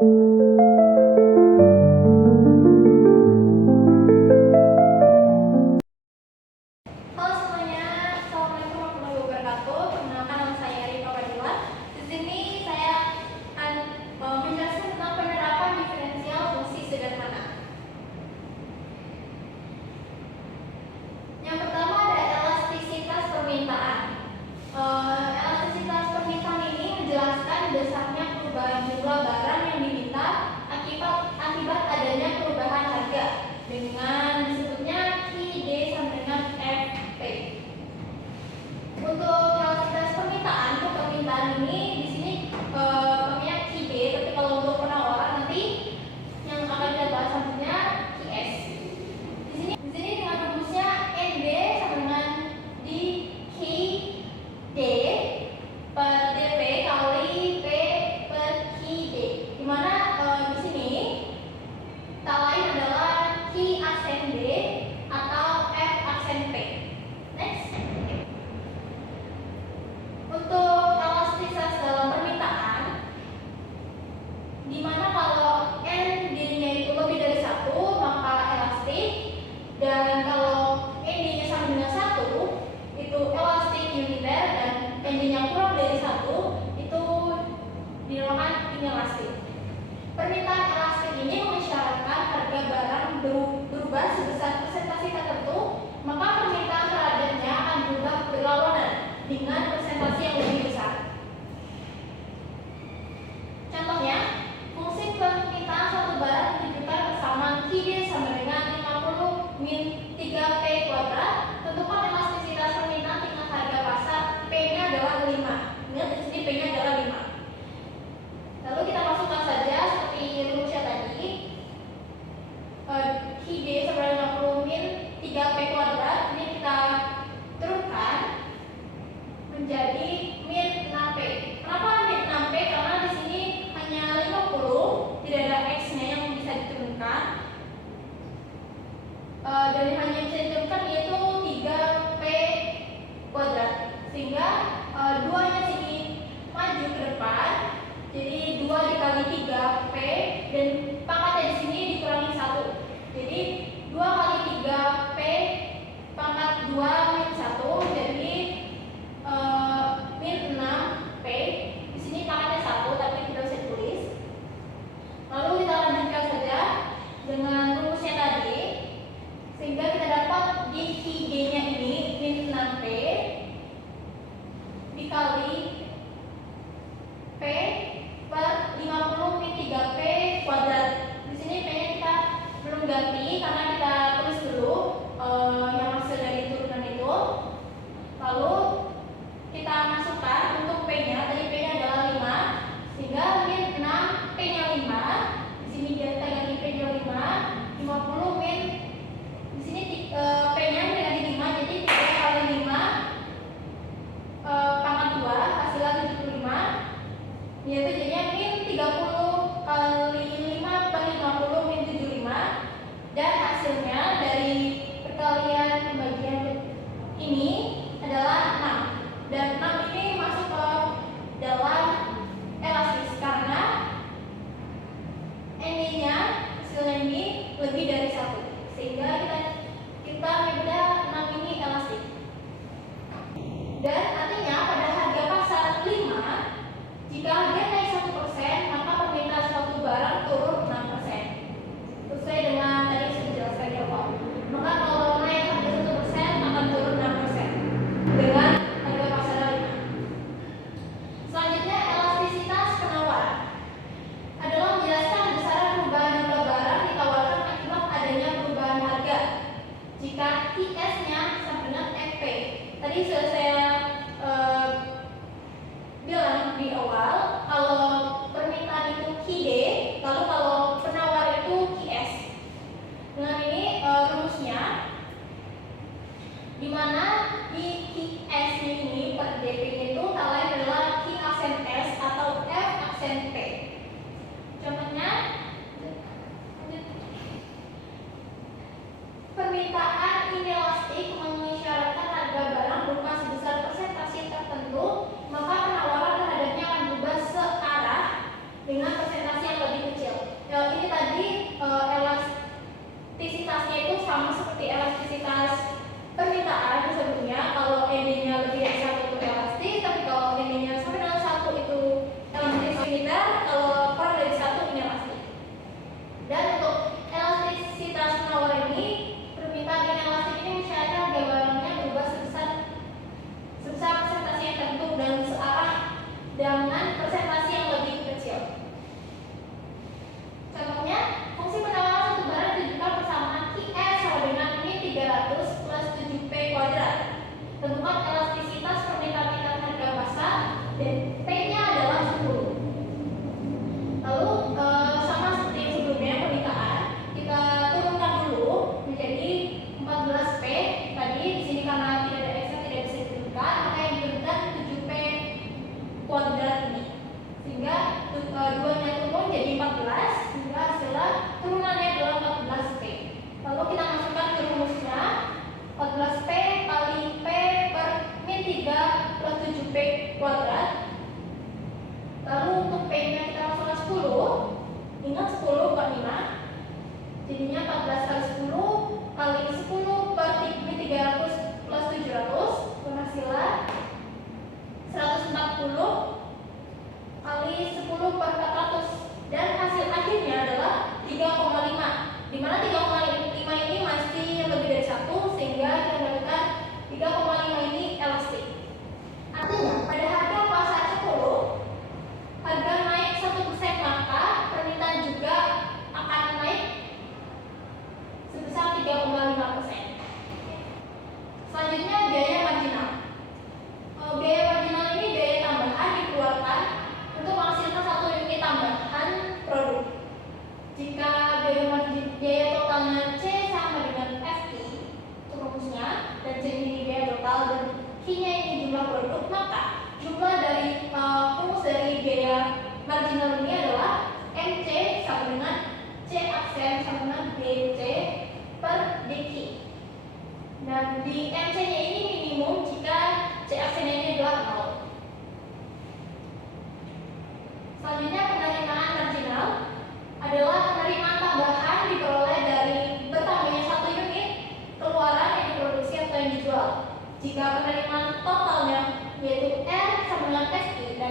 Halo semuanya, Assalamualaikum warahmatullahi wabarakatuh. Perkenalkan, nama saya Rika Wadila. Di sini saya akan menjelaskan tentang penerapan diferensial fungsi sederhana. Yang pertama ada elastisitas permintaan. Elastisitas permintaan ini menjelaskan besarnya perubahan jumlah barang yang diminta akibat adanya perubahan harga dengan disebutnya QD sama dengan FP. Untuk elastisitas permintaan, untuk permintaan ini di sini pakai QD, tapi kalau untuk penawaran nanti yang akan kita bahas selanjutnya QS. Di sini dengan rumusnya ND sama dengan DQD per DP kali P per QD. Di mana di sini tak lain adalah Q aksen D atau F aksen P. Next. Untuk elastisitas dalam permintaan, di mana kalau N dirinya itu lebih dari 1 maka elastik, dan kalau N-nya sama dengan 1 itu elastik uniter, dan N-nya kurang dari 1 itu dinamakan inelastik. Permintaan elastik ini mensyaratkan harga barang berubah sebesar persentase tertentu, maka permintaan terhadapnya akan berubah berlawanan dengan persentase yang lebih besar. Contohnya, fungsi permintaan suatu barang ditunjukkan persamaan QD sama dengan 50 min 3P kuadrat. Tentukan elastisitas permintaan tingkat harga pasar, P-nya adalah 5. Ingat di sini P-nya adalah 5. Lalu kita masukkan saja seperti rumusnya tadi. QD sama dengan 50 min 3P kuadrat. Ini kita turunkan menjadi min 6P. Kenapa min 6P? Karena di sini hanya 50, tidak ada X-nya yang bisa diturunkan. Dan yang hanya bisa diturunkan yaitu 3P kuadrat. Sehingga 2-nya sini maju ke depan. Jadi 2 dikali 3P dan pangkatnya di sini dikurangi 1. Jadi 2 kali 3P pangkat 2 min 1 jadi min 6P. Di sini pangkatnya 1 tapi tidak usah ditulis. Lalu kita lanjutkan saja dengan rumusnya tadi, sehingga kita dapat di QD-nya ini min 6P dikali P per 50 min 3P kuadrat. Di sini P-nya kita belum ganti karena kita tulis dulu yang hasil dari turunan itu. Lalu kita masukkan untuk P-nya, tadi P-nya adalah 5, sehingga min 6 P-nya 5. Di sini kita ganti P-nya 5, 50 min di sini P-nya diganti 5, jadi 3 kali 5 pangkat 2 hasilnya 75, yaitu jadinya min 30 kali 5 per 50 min 75, dan hasilnya dari perkalian pembagian ini adalah 6, dan 6 ini masuk ke dalam elastis karena N-nya hasilnya ini lebih dari 1, sehingga kita menyebutnya 6 ini elastik. Dan artinya pada harga pasar 5, jika harga naik 1%, maka permintaan suatu barang turun 6%. Sesuai dengan tadi sudah dijelaskan di awal. Maka kalau naik harga 1% akan turun 6% dengan harga pasar 5. Selanjutnya, elastisitas penawaran adalah menjelaskan besaran perubahan jumlah barang ditawarkan akibat adanya perubahan harga jika QS-nya sama dengan FP. Tadi sudah saya bilang di awal, kalau permintaan itu QD, lalu kalau penawar itu QS. Dengan ini rumusnya, di mana di QS-nya ini per DP-nya itu tak lain adalah Q aksen S atau F aksen P. Contohnya, permintaan inelastik mensyaratkan harga barang berubah sebesar persentase tertentu, maka penawaran terhadapnya akan berubah searah dengan persentase yang lebih kecil.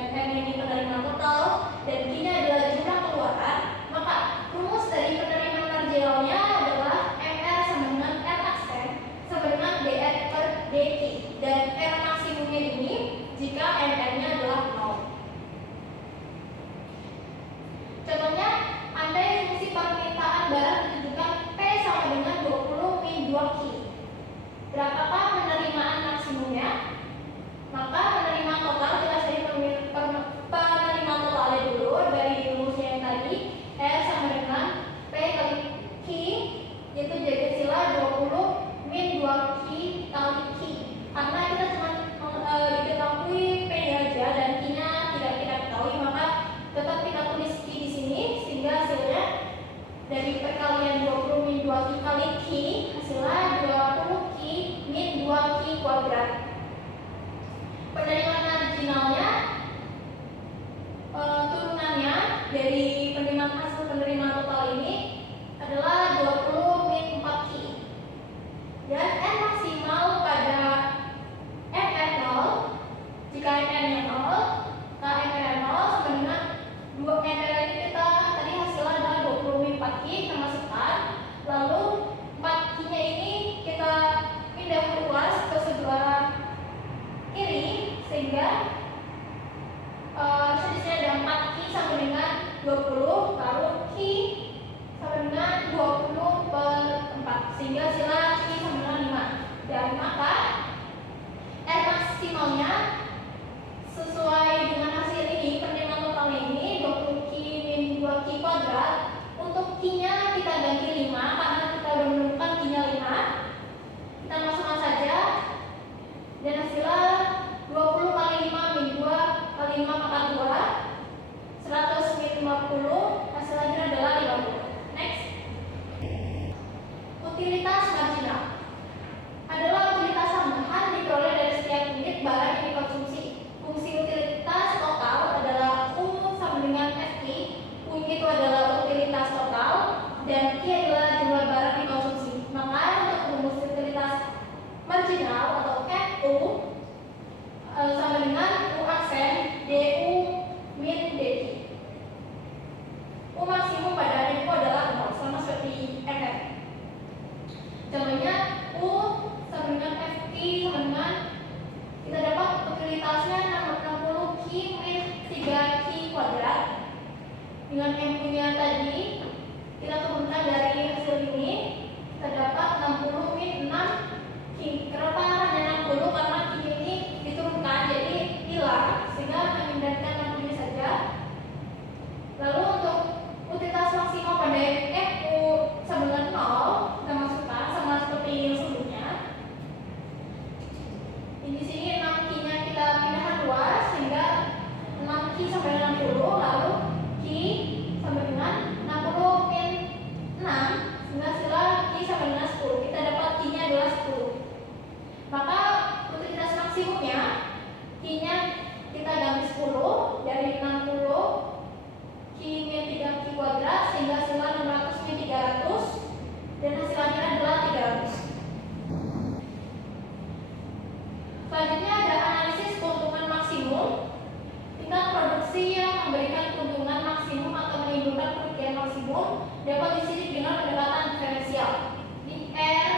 M ini penerimaan total dan Q-nya adalah jumlah keluaran, maka rumus dari penerimaan marginalnya adalah MR sama dengan R aksen sama dengan DR per DQ, dan R maksimumnya ini jika MR-nya adalah 0. Contohnya, andai fungsi permintaan barang ditentukan P sama dengan 20 min 2Q. Berapakah penerimaan maksimumnya? Maka penerimaan total kita cari penerimaan totalnya dulu dari rumusnya yang tadi, R sama dengan P kali Q, yaitu jadi sila 20 min 2Q kali Q. Karena kita cuma diketahui P-nya aja dan Q-nya tidak kita ketahui, maka tetap kita tulis Q di sini sehingga hasilnya dari perkalian 20 min 2Q kali Q hasilnya 20Q min 2Q kuadrat. Penerimaan marginalnya turunannya dari penerimaan hasil penerimaan total ini adalah 20 min 4Q, dan N maksimal pada MR0 jika MR-nya 0, MR 0 sama dengan 2 MR ini kita tadi hasilnya adalah 20 min 4Q kita masukkan, lalu 4Q-nya ini kita pindah luas ke sebelah kiri sehingga selisihnya ada 4Q sama dengan 20, lalu Q sama dengan 20 per 4 sehingga hasilnya Q sama dengan 5, dan maka R maksimalnya sesuai dengan hasil ini penerimaan totalnya ini 20Q min 2Q kuadrat. Untuk Q-nya kita ganti 5 karena kita sudah menemukan Q-nya 5. Kita masukkan saja dan hasilnya 20 kali 5 min 2 kali 5 pangkat 2 100 min 50, hasilnya adalah 50. Next, utilitas marginal adalah utilitas tambahan diperoleh dari setiap unit barang yang dikonsumsi. Fungsi utilitas total adalah U sama dengan FQ. U itu adalah utilitas total dan Q adalah jumlah barang dikonsumsi. Maka untuk rumus utilitas marginal atau FU sama dengan U aksen DU min DQ. U maksimum pada FU adalah 0, sama seperti FF. Contohnya U sama dengan FQ sama dengan kita dapat utilitasnya 60Q min 3Q kuadrat. Dengan MU-nya tadi kita turunkan dari hasil ini, kita dapat 60 min 6Q. Kenapa hanya 60? Karena Q ini diturunkan jadi hilang sehingga memindahkan 60 ini saja. Lalu untuk utilitas maksimal pada FU sama dengan 0 kita masukkan sama seperti yang sebelumnya. Di sini 6Q-nya kita pindahkan luas sehingga 6Q sampai dengan 60, lalu Q sama dengan 60 min 6 sehingga sila Q sama dengan 10. Kita dapat Q-nya adalah 10. Maka utilitas maksimumnya Q-nya kita ganti 10 dari 60 Q min 3Q kuadrat sehingga sila 600 min 300 dan hasil akhirnya adalah 300. Selanjutnya ada analisis keuntungan maksimum. Tingkat produksi yang memberikan keuntungan maksimum atau menimbulkan kerugian maksimum dapat disidik dengan pendekatan diferensial. Di R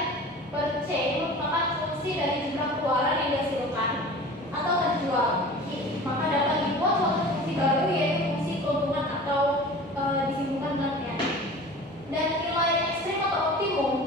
per C merupakan fungsi dari jumlah keluaran yang dihasilkan atau terjual. Maka dapat dibuat suatu fungsi baru yaitu fungsi keuntungan atau disimpulkan dengan N. Dan nilai ekstrim atau optimum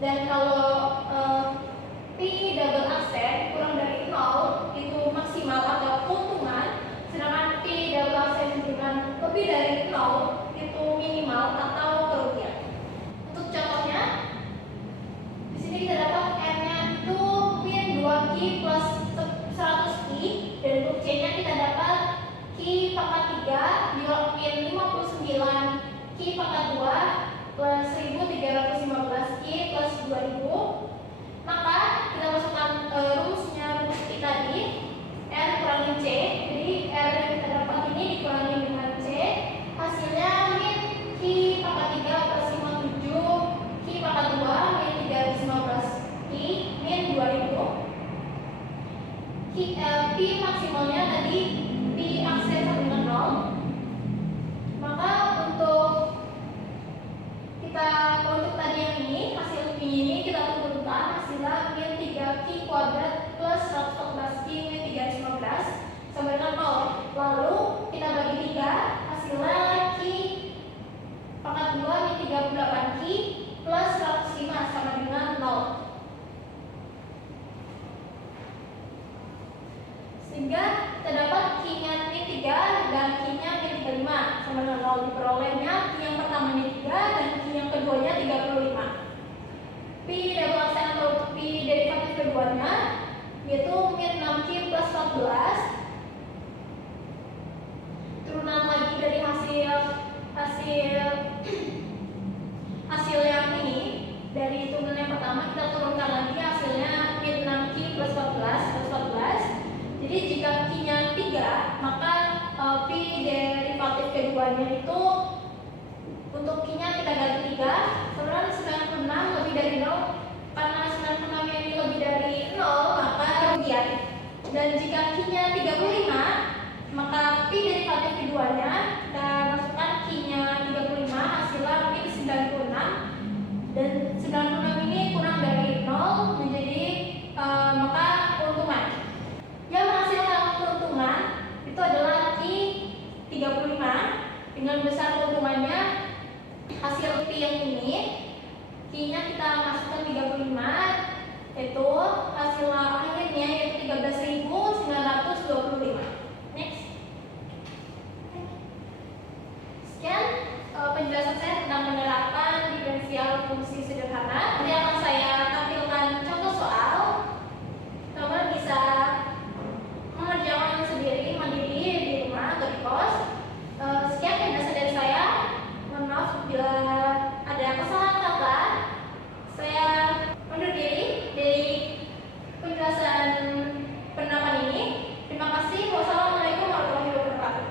Dan kalau Pi double aksen kurang dari 0 itu maksimal atau keuntungan, sedangkan Pi double aksen dengan lebih dari 0 itu minimal atau kerugian. Untuk contohnya, di sini kita dapat R-nya itu min 2Q plus 100Q, dan untuk C-nya kita dapat Q pangkat 3 min 59Q pangkat 2 plus 1315Q plus 2000. Maka kita masukkan rumusnya, rumus Q tadi, R kurangi C. Jadi R yang kita dapat ini dikurangi dengan C, hasilnya min Q pangkat 3 plus 57 Q pangkat 2 min 315 Q min 2000. Q maksimalnya tadi Pi aksen sama dengan 0. Maka untuk tadi yang ini, hasil Pi ini kita turunkan, hasilnya min 3Q kuadrat plus 114Q min 315 sama dengan 0. Lalu kita bagi 3, hasilnya Q pangkat 2 min 38Q plus 105 sama dengan 0. Sehingga terdapat Q-nya min 3 dan Q-nya min 35 sama dengan 0. Diperolehnya Q yang pertama min 3 dan Q yang keduanya 35. Pi double aksen atau Pi derivatif keduanya yaitu min 6Q plus 14. Turunan lagi dari hasil yang ini, dari turunan yang pertama kita turunkan lagi, hasilnya min 6Q plus 14. Jadi jika Q-nya 3, maka Pi derivatif keduanya itu untuk Q-nya kita ganti 3, kemudian 96 lebih dari 0. Karena 96 ini lebih dari 0, maka kerugian. Dan jika Q-nya 35, maka Pi derivatif keduanya kita masukkan Q-nya 35, hasilnya min 96. Dan 96 ini kurang dari 0 menjadi maka keuntungan. Yang menghasilkan keuntungan itu adalah Q 35 dengan besar keuntungannya hasil Pi yang ini. Q-nya kita masukkan 35, yaitu hasil akhirnya yaitu 13.925. Next. Sekian penjelasan saya tentang penerapan diferensial fungsi sederhana. Nanti akan saya tampilkan contoh soal. Teman-teman bisa mengerjakan sendiri mandiri di rumah atau di kos. Sekian penjelasan dari saya. Mohon maaf bila ada kesalahan kata. Saya undur diri dari penjelasan penerapan ini. Terima kasih. Wassalamualaikum warahmatullahi wabarakatuh.